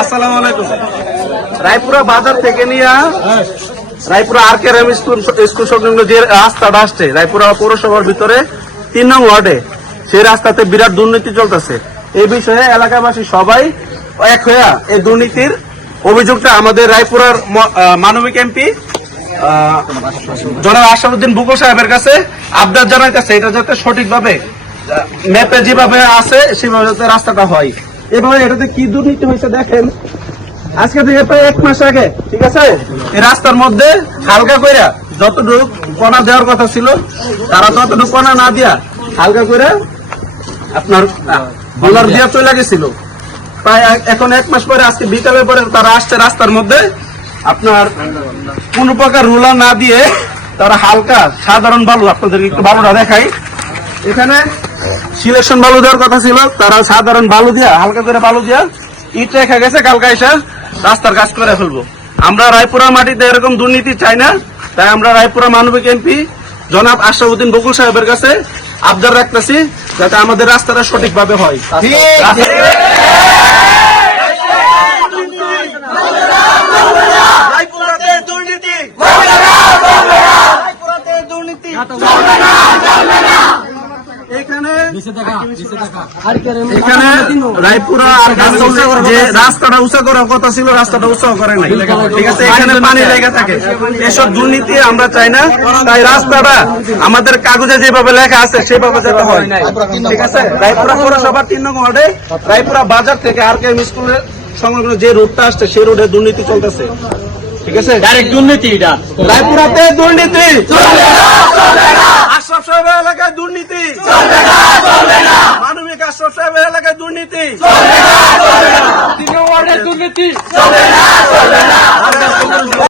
আসসালামু আলাইকুম। রায়পুরা বাজার থেকে নিয়ে রায়পুরা RKRM স্কুল সংলগ্ন যে রাস্তাটা আসছে রায়পুরা পৌরসভার ভিতরে 3 নং ওয়ার্ডে, সেই রাস্তাতে বিরাট দুর্নীতি চলতেছে। এই বিষয়ে এলাকাবাসী সবাই এক হয়ে এই দুর্নীতির অভিযোগটা আমাদের রায়পুরার মানবিক এমপি জনাব আশরাফুদ্দিন বুকুল সাহেবের কাছে আবদার জানাইতেছে, এটা যাতে সঠিকভাবে ম্যাপে যেভাবে আছে সেভাবে যাতে রাস্তাটা হয়। এভাবে এটাতে কি দুর্নীতি হয়েছে দেখেন, আজকে থেকে প্রায় 1 মাস আগে, ঠিক আছে, এই রাস্তার মধ্যে হালকা কইরা যতটুকু কণা দেওয়ার কথা ছিল তারা ততটুকু কণা না দিয়া হালকা করে আপনার বলার দিয়া চলে গেছিল। প্রায় এখন 1 মাস পরে আজকে বিকালের পরে তারা আসছে রাস্তার মধ্যে আপনার কোন প্রকার রুলার না দিয়ে তারা হালকা সাধারণ বালু, আপনাদেরকে একটু বালুটা দেখাই, এখানে সিলেকশন বালু দেওয়ার কথা ছিল, তারা সাধারণ বালু দিয়া হালকা করে বালু দিয়া ইট রেখে গেছে, কালকে এসে রাস্তার কাজ করে ফেলবো। আমরা রায়পুরা মাটিতে এরকম দুর্নীতি চাই না, তাই আমরা রায়পুরা মানবিক এমপি জনাব আশরাফুদ্দিন বকুল সাহেবের কাছে আবদার রাখতেছি যাতে আমাদের রাস্তাটা সঠিকভাবে হয়। এখানে রায়পুরা যে রাস্তাটা উঁচা করার কথা ছিল রাস্তাটা উঁচা করে নাই, ঠিক আছে, এখানে পানি লেগে থাকে। এসব দুর্নীতি আমরা চাই না, তাই রাস্তাটা আমাদের কাগজে যেভাবে লেখা আছে সেভাবে যেতে হয়, ঠিক আছে। রায়পুরা পৌরসভা 3 নং ওয়ার্ডে রায়পুরা বাজার থেকে RKRM স্কুলের সংলগ্ন যে রোডটা আসছে সেই রোডে দুর্নীতি চলতেছে, ঠিক আছে, ডাইরেক্ট দুর্নীতি। এটা রায়পুরাতে দুর্নীতি আশরাফ সাহেবের এলাকায় দুর্নীতি, মানবিক আশরাফ সাহেবের এলাকায় দুর্নীতি, 3 নং ওয়ার্ডের দুর্নীতি।